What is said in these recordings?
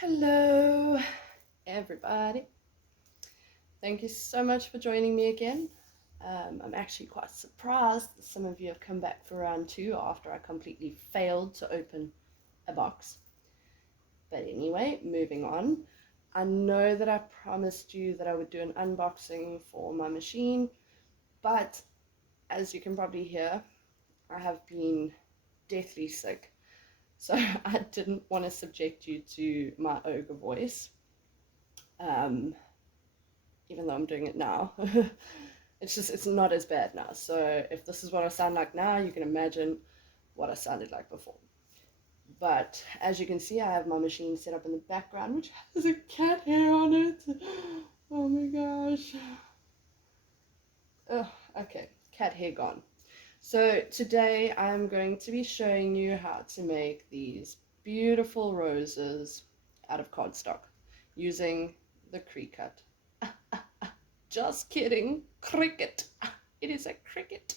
Hello, everybody. Thank you so much for joining me again. I'm actually quite surprised that some of you have come back for round two after I completely failed to open a box. But anyway, moving on. I know that I promised you that I would do an unboxing for my machine, but as you can probably hear, I have been deathly sick. So I didn't want to subject you to my ogre voice. Um, even though I'm doing it now. It's not as bad now. So if this is what I sound like now, you can imagine what I sounded like before. But as you can see, I have my machine set up in the background, which has a cat hair on it. Oh my gosh. Oh, okay, cat hair gone. So today I'm going to be showing you how to make these beautiful roses out of cardstock using the Cricut. Just kidding, Cricut. It is a Cricut.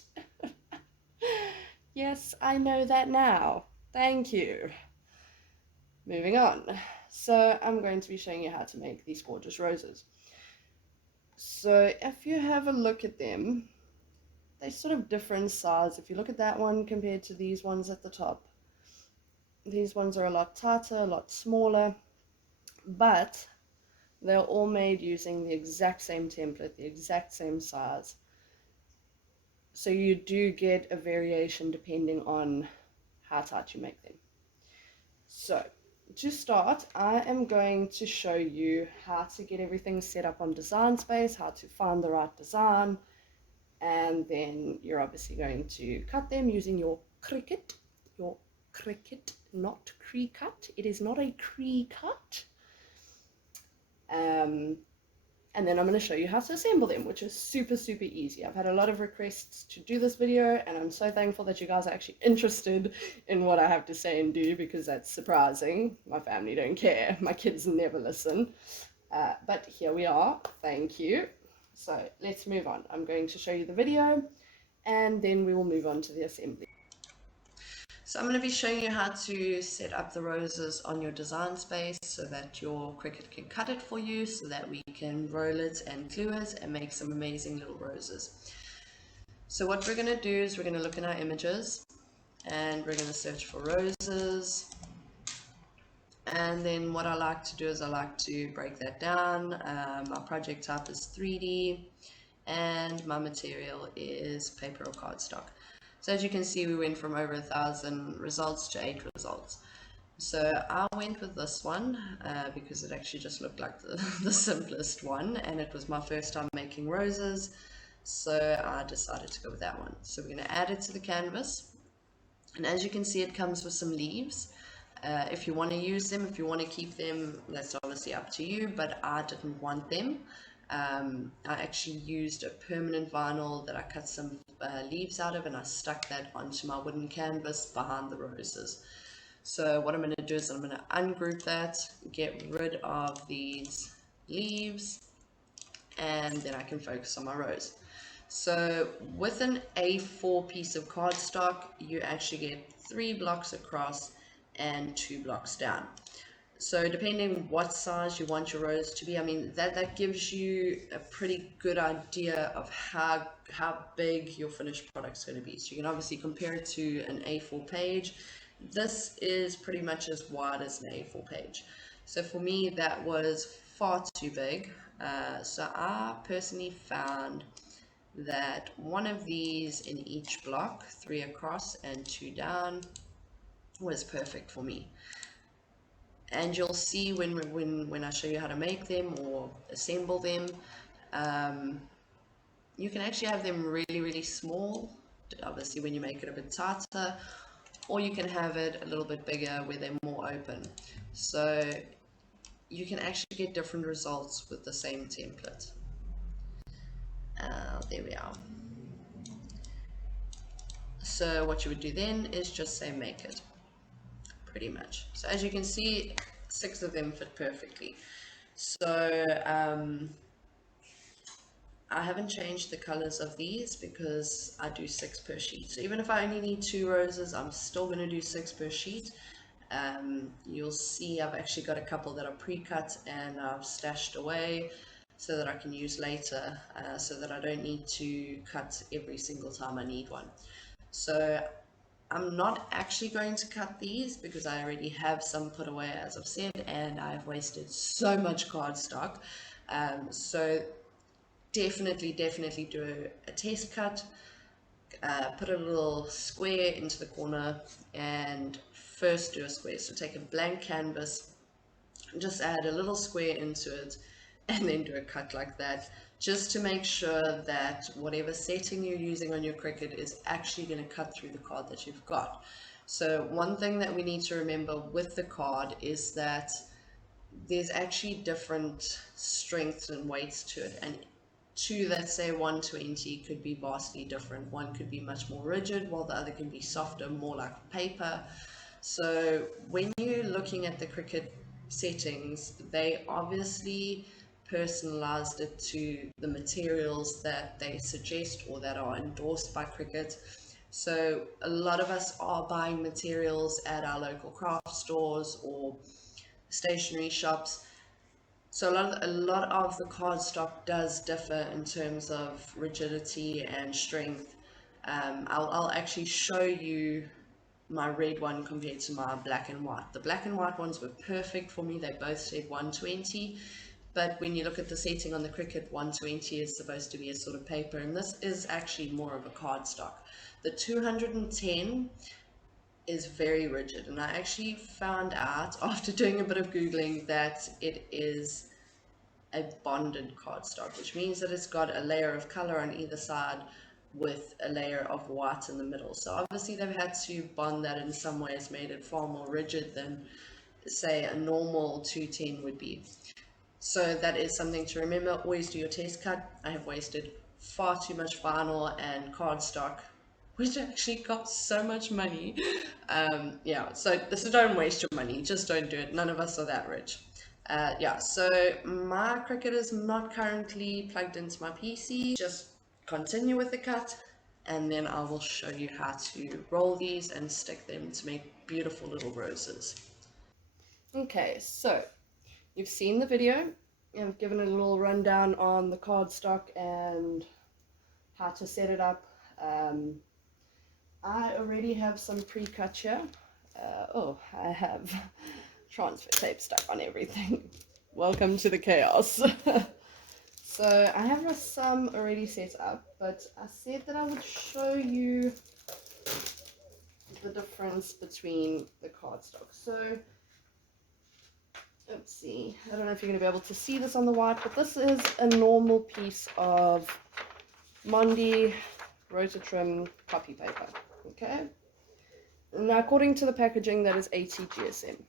Yes, I know that now. Thank you. Moving on. So I'm going to be showing you how to make these gorgeous roses. So if you have a look at them, they're sort of different size. If you look at that one compared to these ones at the top, these ones are a lot tighter, a lot smaller, but they're all made using the exact same template, the exact same size. So you do get a variation depending on how tight you make them. So to start, I am going to show you how to get everything set up on Design Space, how to find the right design, and then you're obviously going to cut them using your Cricut, not Cricut. It is not a Cricut. And then I'm going to show you how to assemble them, which is super easy. I've had a lot of requests to do this video, and I'm so thankful that you guys are actually interested in what I have to say and do, because that's surprising. My family don't care. My kids never listen. But here we are. Thank you. So let's move on. I'm going to show you the video, and then we will move on to the assembly. So I'm going to be showing you how to set up the roses on your Design Space so that your Cricut can cut it for you, so that we can roll it and glue it and make some amazing little roses. So what we're going to do is we're going to look in our images and we're going to search for roses. And then what I like to do is I like to break that down. My project type is 3D and my material is paper or cardstock. So as you can see, we went from over 1,000 results to 8 results. So I went with this one because it actually just looked like the simplest one, and it was my first time making roses, so I decided to go with that one. So we're going to add it to the canvas, and as you can see, it comes with some leaves. If you want to use them, if you want to keep them, that's obviously up to you, but I didn't want them. I actually used a permanent vinyl that I cut some leaves out of, and I stuck that onto my wooden canvas behind the roses. So what I'm going to do is I'm going to ungroup that, get rid of these leaves, and then I can focus on my rose. So with an A4 piece of cardstock, you actually get 3 blocks across and 2 blocks down. So depending what size you want your rose to be, I mean, that gives you a pretty good idea of how big your finished product is going to be. So you can obviously compare it to an A4 page. This is pretty much as wide as an A4 page. So for me, that was far too big. So I personally found that one of these in each block, 3 across and 2 down, was perfect for me. And you'll see when I show you how to make them or assemble them, you can actually have them really small, obviously when you make it a bit tighter, or you can have it a little bit bigger where they're more open. So you can actually get different results with the same template. There we are. So what you would do then is just say make it, pretty much. So as you can see, 6 of them fit perfectly. So I haven't changed the colors of these because I do 6 per sheet. So even if I only need 2 roses, I'm still going to do 6 per sheet. You'll see I've actually got a couple that are pre-cut and I've stashed away so that I can use later, so that I don't need to cut every single time I need one. So I'm not actually going to cut these because I already have some put away, as I've said, and I've wasted so much cardstock. So definitely do a test cut. Put a little square into the corner and first do a square. So take a blank canvas, just add a little square into it, and then do a cut like that, just to make sure that whatever setting you're using on your Cricut is actually going to cut through the card that you've got. So one thing that we need to remember with the card is that there's actually different strengths and weights to it, and two that say 120 could be vastly different. One could be much more rigid while the other can be softer, more like paper. So when you're looking at the Cricut settings, they obviously personalized it to the materials that they suggest or that are endorsed by Cricut. So a lot of us are buying materials at our local craft stores or stationery shops. So a lot of the cardstock does differ in terms of rigidity and strength. I'll actually show you my red one compared to my black and white. The black and white ones were perfect for me. They both said 120. But when you look at the setting on the Cricut, 120 is supposed to be a sort of paper, and this is actually more of a cardstock. The 210 is very rigid, and I actually found out after doing a bit of Googling that it is a bonded cardstock, which means that it's got a layer of color on either side with a layer of white in the middle. So obviously they've had to bond that in some ways, made it far more rigid than, say, a normal 210 would be. So that is something to remember. Always do your test cut. I have wasted far too much vinyl and cardstock, which actually cost so much money. Yeah, so don't waste your money. Just don't do it. None of us are that rich. Yeah, so my Cricut is not currently plugged into my PC. Just continue with the cut, and then I will show you how to roll these and stick them to make beautiful little roses. Okay, so you've seen the video. I've given it a little rundown on the cardstock and how to set it up. I already have some pre-cut here. Oh, I have transfer tape stuck on everything. Welcome to the chaos. So I have some already set up, but I said that I would show you the difference between the cardstock. So let's see, I don't know if you're going to be able to see this on the white, but this is a normal piece of Mondi Rototrim copy paper. Okay, now according to the packaging, that is 80 GSM.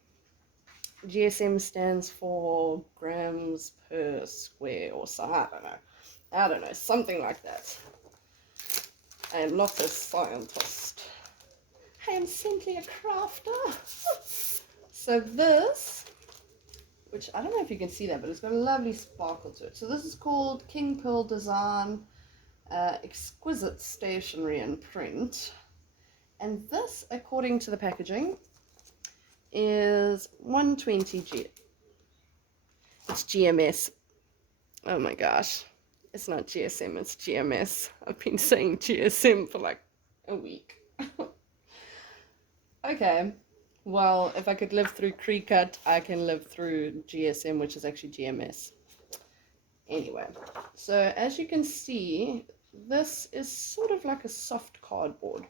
GSM stands for grams per square or so, I don't know, something like that. I am not a scientist. I am simply a crafter. So this, which I don't know if you can see that, but it's got a lovely sparkle to it. So this is called King Pearl Design Exquisite Stationery and Print. And this, according to the packaging, is 120 G. It's GMS. Oh my gosh. It's not GSM, it's GMS. I've been saying GSM for like a week. Okay. Well, if I could live through Cricut, I can live through GSM, which is actually GMS. Anyway, so as you can see, this is sort of like a soft cardboard.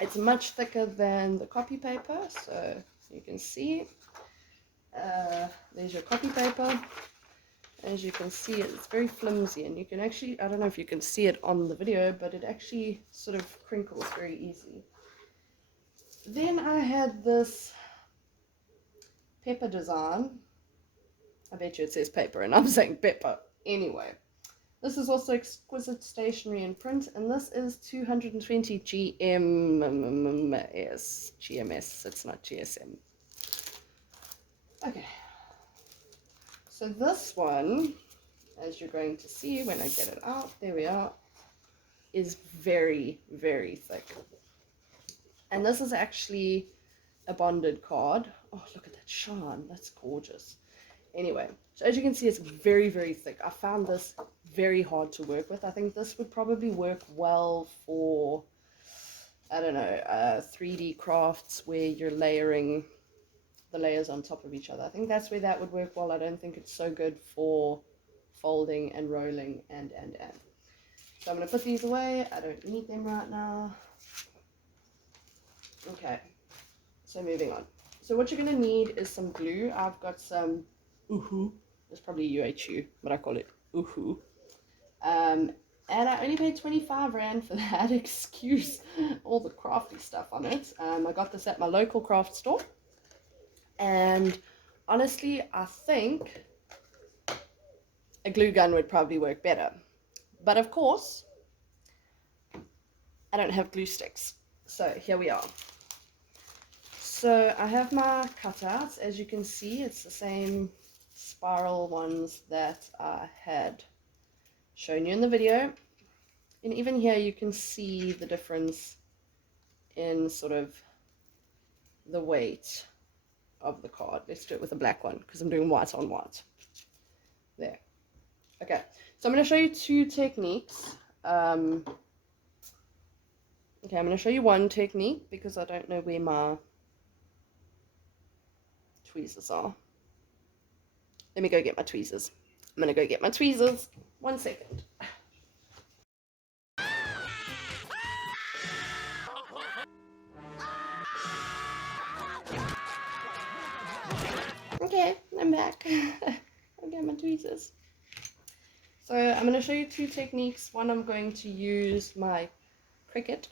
It's much thicker than the copy paper, so you can see. There's your copy paper. As you can see, it's very flimsy, and you can actually, I don't know if you can see it on the video, but it actually sort of crinkles very easily. Then I had this pepper design. I bet you it says paper and I'm saying pepper. Anyway, this is also Exquisite Stationery and Print, and this is 220 GMS. GMS, it's not GSM. Okay. So this one, as you're going to see when I get it out, there we are, is very, very thick. And this is actually a bonded card. Oh, look at that shine. That's gorgeous. Anyway, so as you can see, it's very, very thick. I found this very hard to work with. I think this would probably work well for, I don't know, 3D crafts where you're layering the layers on top of each other. I think that's where that would work well. I don't think it's so good for folding and rolling and. So I'm going to put these away. I don't need them right now. Okay, so moving on. So what you're going to need is some glue. I've got some ABOU. It's probably UHU, but I call it ABOU. And I only paid 25 Rand for that. Excuse all the crafty stuff on it. I got this at my local craft store. And honestly, I think a glue gun would probably work better. But of course, I don't have glue sticks. So here we are. So I have my cutouts. As you can see, it's the same spiral ones that I had shown you in the video. And even here you can see the difference in sort of the weight of the card. Let's do it with a black one because I'm doing white on white. There. Okay, so I'm going to show you two techniques. Okay, I'm going to show you one technique because I don't know where my tweezers are. Let me go get my tweezers. I'm going to go get my tweezers. 1 second. Okay, I'm back. I'll get my tweezers. So I'm going to show you two techniques. One, I'm going to use my Cricut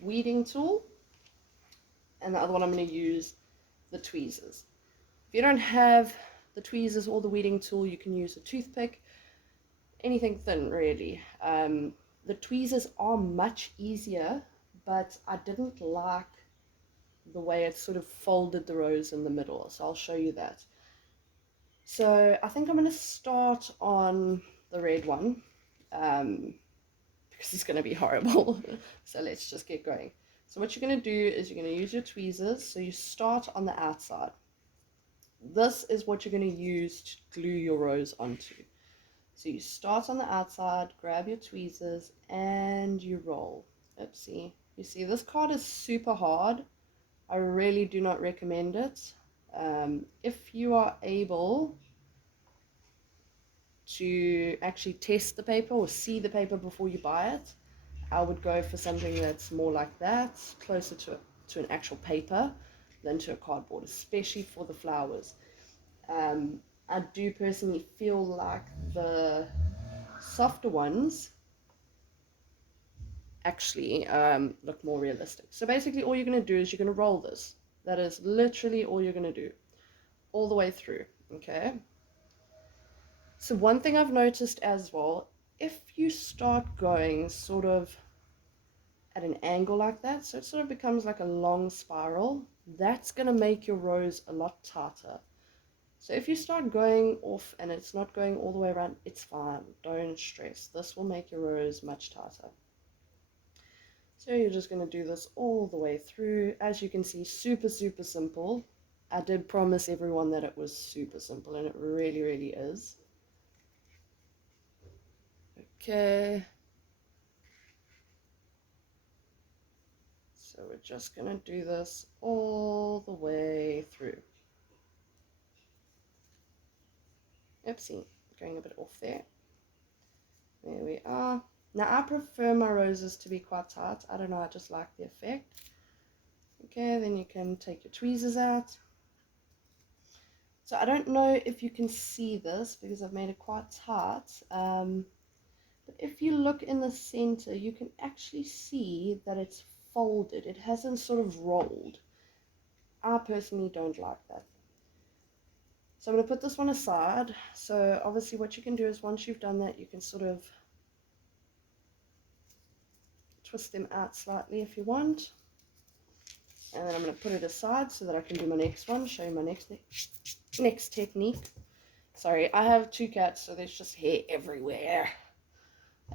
weeding tool, and the other one I'm going to use the tweezers. If you don't have the tweezers or the weeding tool, you can use a toothpick, anything thin really. The tweezers are much easier, but I didn't like the way it sort of folded the rose in the middle, so I'll show you that. So I think I'm going to start on the red one because it's going to be horrible. So let's just get going. So what you're going to do is you're going to use your tweezers. So you start on the outside. This is what you're going to use to glue your rose onto. So you start on the outside, grab your tweezers, and you roll. Oopsie. You see, this card is super hard. I really do not recommend it. If you are able to actually test the paper or see the paper before you buy it, I would go for something that's more like that, closer to an actual paper than to a cardboard, especially for the flowers. I do personally feel like the softer ones actually look more realistic. So basically all you're going to do is you're going to roll this. That is literally all you're going to do all the way through. Okay, so one thing I've noticed as well, if you start going sort of at an angle like that, so it sort of becomes like a long spiral, that's going to make your rose a lot tighter. So if you start going off and it's not going all the way around, it's fine, don't stress. This will make your rose much tighter. So you're just going to do this all the way through. As you can see, super simple. I did promise everyone that it was super simple, and it really is. Okay. So we're just going to do this all the way through. Oopsie, going a bit off there. There we are. Now I prefer my roses to be quite tight. I don't know, I just like the effect. Okay, then you can take your tweezers out. So I don't know if you can see this because I've made it quite tight. But if you look in the center, you can actually see that it's folded. It hasn't sort of rolled. I personally don't like that. So I'm going to put this one aside. So obviously what you can do is once you've done that, you can sort of twist them out slightly if you want. And then I'm going to put it aside so that I can do my next one, show you my next technique. Sorry, I have two cats, so there's just hair everywhere.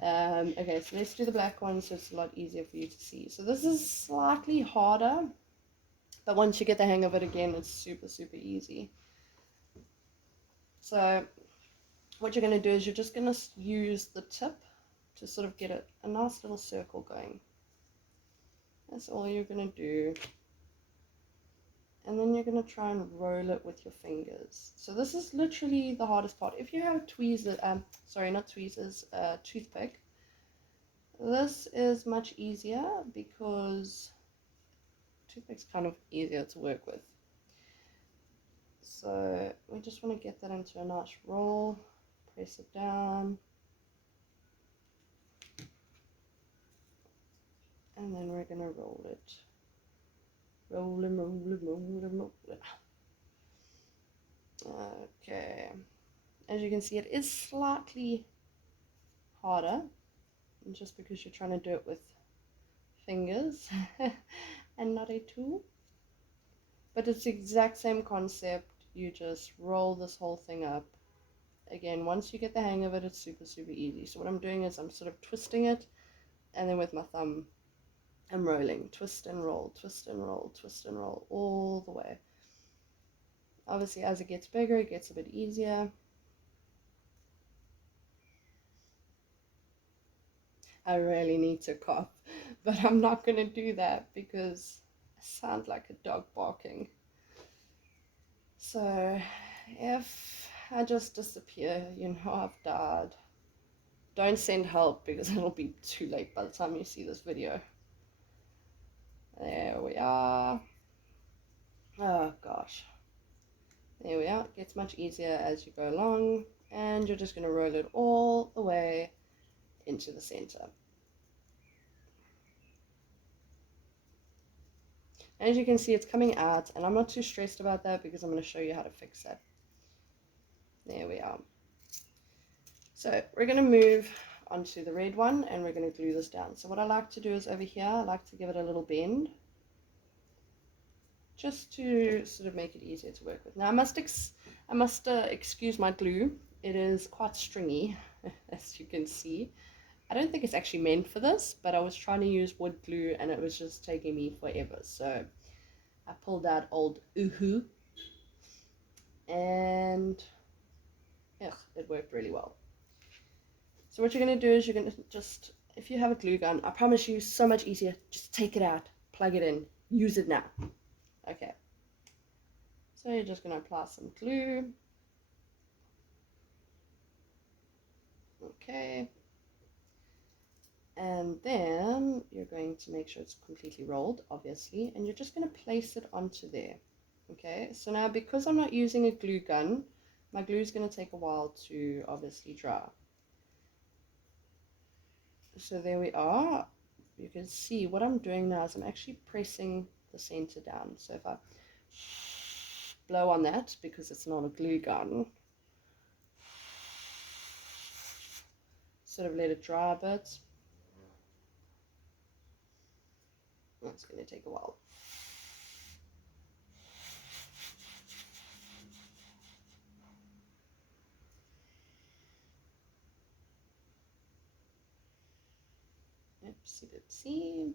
Okay, so let's do the black one so it's a lot easier for you to see. So this is slightly harder, But once you get the hang of it again, it's super, super easy. So what you're going to do is you're just going to use the tip to sort of get a nice little circle going. That's all you're going to do. And then you're going to try and roll it with your fingers. So this is literally the hardest part. If you have tweezers, sorry, not tweezers, toothpick, this is much easier because toothpick's kind of easier to work with. So we just want to get that into a nice roll, press it down, and then we're going to roll it. Roll and roll and roll and roll it. Okay, as you can see, it is slightly harder, just because you're trying to do it with fingers and not a tool. But it's the exact same concept. You just roll this whole thing up. Again, once you get the hang of it, it's super, super easy. So what I'm doing is I'm sort of twisting it, and then with my thumb, I'm rolling. Twist and roll, twist and roll, twist and roll, all the way. Obviously, as it gets bigger, it gets a bit easier. I really need to cough, but I'm not going to do that because I sound like a dog barking. So if I just disappear, you know I've died. Don't send help because it'll be too late by the time you see this video. There we are. Oh gosh. There we are. It gets much easier as you go along, and you're just going to roll it all the way into the center. As you can see, it's coming out, and I'm not too stressed about that because I'm going to show you how to fix that. There we are. So we're going to move onto the red one, and we're going to glue this down. So what I like to do is over here, I like to give it a little bend, just to sort of make it easier to work with. Now I must excuse my glue. It is quite stringy, as you can see. I don't think it's actually meant for this, but I was trying to use wood glue and it was just taking me forever. So I pulled out old ABOU, and yeah, it worked really well. So what you're going to do is you're going to just, if you have a glue gun, I promise you, so much easier. Just take it out, plug it in, use it now. Okay. So you're just going to apply some glue. Okay. And then you're going to make sure it's completely rolled, obviously, and you're just going to place it onto there. Okay, so now because I'm not using a glue gun, my glue is going to take a while to obviously dry. So there we are. You can see what I'm doing now is I'm actually pressing the center down. So if I blow on that, because it's not a glue gun, sort of let it dry a bit. That's going to take a while. Oopsie doopsie.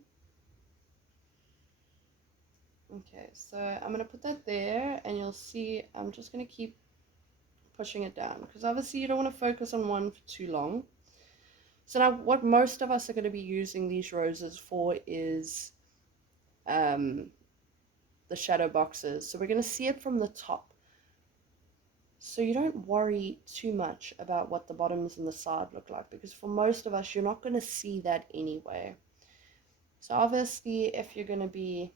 Okay, so I'm going to put that there, and you'll see I'm just going to keep pushing it down, because obviously you don't want to focus on one for too long. So now what most of us are going to be using these roses for is the shadow boxes. So we're going to see it from the top. So you don't worry too much about what the bottoms and the side look like, because for most of us, you're not going to see that anyway. So obviously, if you're going to be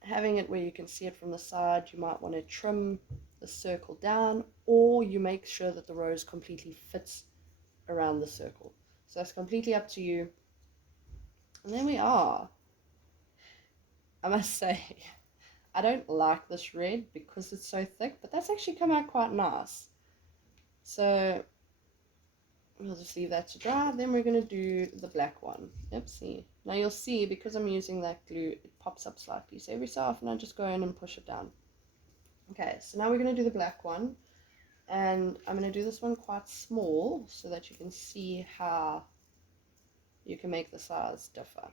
having it where you can see it from the side, you might want to trim the circle down, or you make sure that the rose completely fits around the circle. So that's completely up to you. And there we are. I must say, I don't like this red because it's so thick, but that's actually come out quite nice. So we'll just leave that to dry. Then we're going to do the black one. Oopsie. Now you'll see, because I'm using that glue, it pops up slightly. So every so often I just go in and push it down. Okay, so now we're going to do the black one. And I'm going to do this one quite small so that you can see how you can make the size differ.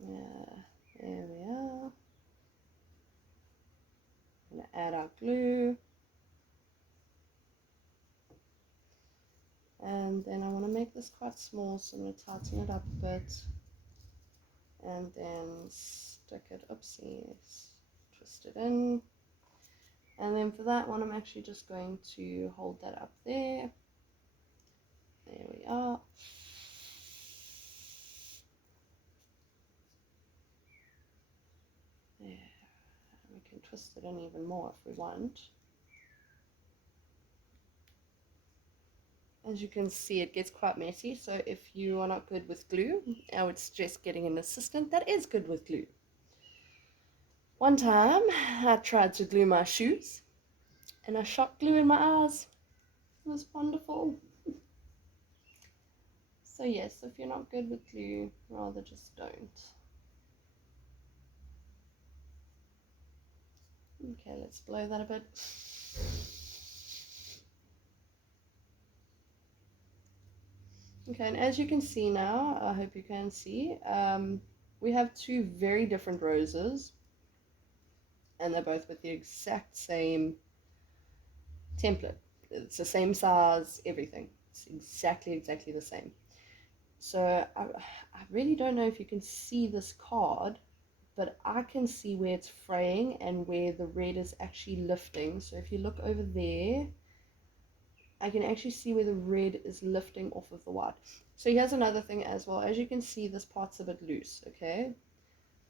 There we are. I'm going to add our glue. And then I want to make this quite small, so I'm going to tighten it up a bit. And then stick it, oopsies, twist it in. And then for that one, I'm actually just going to hold that up there. There we are. There. We can twist it in even more if we want. As you can see, it gets quite messy, so if you are not good with glue, I would suggest getting an assistant that is good with glue. One time, I tried to glue my shoes, and I shot glue in my eyes. It was wonderful. So yes, if you're not good with glue, rather just don't. Okay, let's blow that a bit. Okay, and as you can see now, I hope you can see, we have two very different roses, and they're both with the exact same template. It's the same size, everything. It's exactly the same. So I really don't know if you can see this card, but I can see where it's fraying and where the red is actually lifting. So if you look over there, I can actually see where the red is lifting off of the white. So here's another thing as well. As you can see, this part's a bit loose, okay?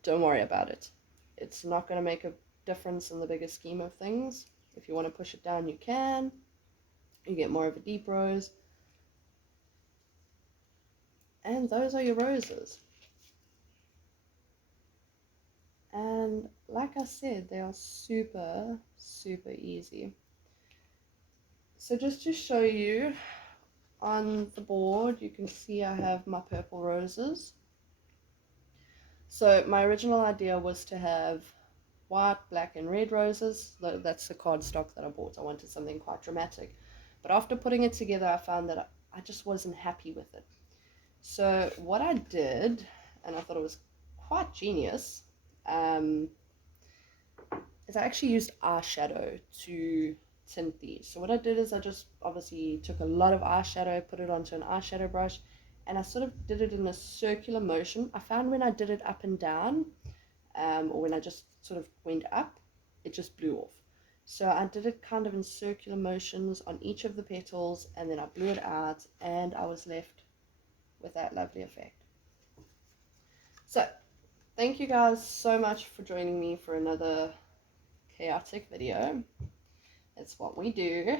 Don't worry about it. It's not going to make a difference in the bigger scheme of things. If you want to push it down, you can. You get more of a deep rose. And those are your roses. And like I said, they are super, super easy. So just to show you, on the board, you can see I have my purple roses. So my original idea was to have white, black, and red roses. That's the cardstock that I bought. I wanted something quite dramatic. But after putting it together, I found that I just wasn't happy with it. So what I did, and I thought it was quite genius, is I actually used eyeshadow to tint these. So what I did is I just obviously took a lot of eyeshadow, put it onto an eyeshadow brush, and I sort of did it in a circular motion. I found when I did it up and down, or when I just sort of went up, it just blew off. So I did it kind of in circular motions on each of the petals, and then I blew it out, and I was left with that lovely effect. So thank you guys so much for joining me for another chaotic video. It's what we do.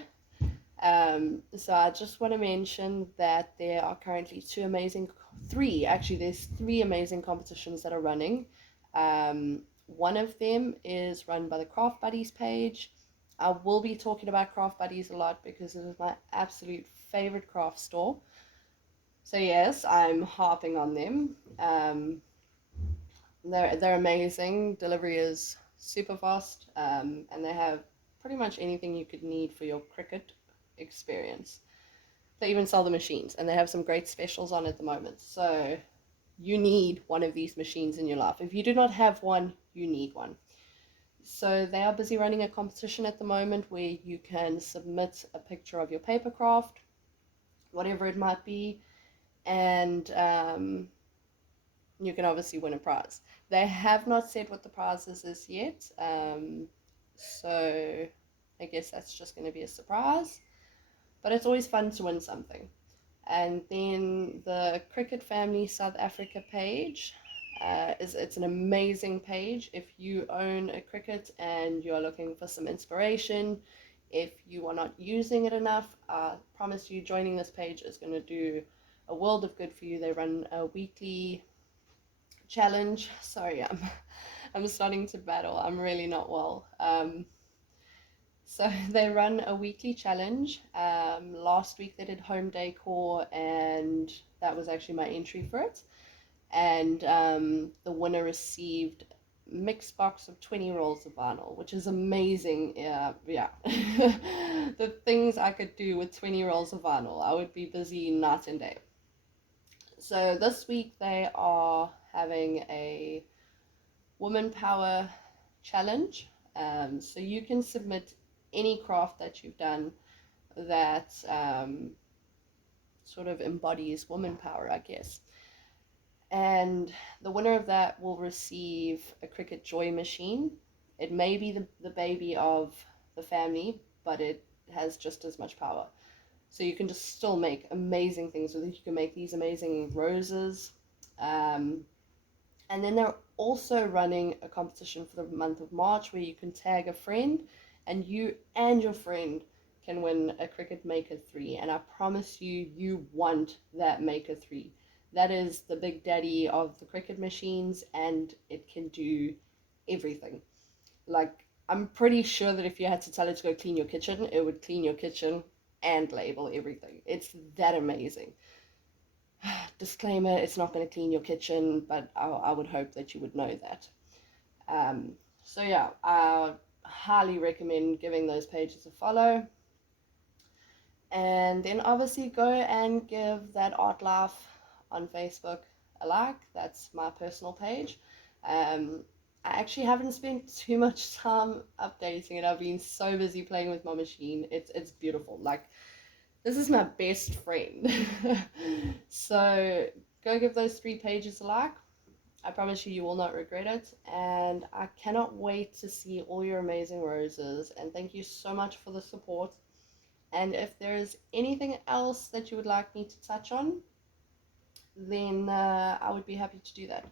So I just want to mention that there are currently there's three amazing competitions that are running. One of them is run by the Craft Buddies page. I will be talking about Craft Buddies a lot because it is my absolute favorite craft store. So yes, I'm harping on them. They're amazing. Delivery is super fast, and they have pretty much anything you could need for your Cricut experience. They even sell the machines, and they have some great specials on at the moment. So you need one of these machines in your life. If you do not have one, you need one. So they are busy running a competition at the moment where you can submit a picture of your paper craft, whatever it might be, and you can obviously win a prize. They have not said what the prize is yet, so I guess that's just going to be a surprise, but it's always fun to win something. And then the Cricut Family South Africa page, it's an amazing page. If you own a Cricut and you are looking for some inspiration, if you are not using it enough, I promise you joining this page is going to do a world of good for you. They run a weekly challenge. Sorry, I'm starting to battle. I'm really not well. So they run a weekly challenge. Last week they did home decor, and that was actually my entry for it. And the winner received a mixed box of 20 rolls of vinyl, which is amazing. Yeah. The things I could do with 20 rolls of vinyl, I would be busy night and day. So this week they are having a Woman Power challenge. So you can submit any craft that you've done that sort of embodies woman power, I guess. And the winner of that will receive a Cricut Joy machine. It may be the baby of the family, but it has just as much power. So you can just still make amazing things with it. You can make these amazing roses. And then they're also running a competition for the month of March where you can tag a friend, and you and your friend can win a Cricut Maker 3. And I promise you, you want that Maker 3. That is the big daddy of the Cricut machines, and it can do everything. Like, I'm pretty sure that if you had to tell it to go clean your kitchen, it would clean your kitchen and label everything. It's that amazing. Disclaimer, it's not going to clean your kitchen, but I would hope that you would know that. So yeah, I highly recommend giving those pages a follow. And then obviously go and give that Art Life on Facebook a like. That's my personal page. I actually haven't spent too much time updating it. I've been so busy playing with my machine. It's beautiful. Like, this is my best friend. So go give those 3 pages a like. I promise you, you will not regret it. And I cannot wait to see all your amazing roses. And thank you so much for the support. And if there's anything else that you would like me to touch on, then I would be happy to do that.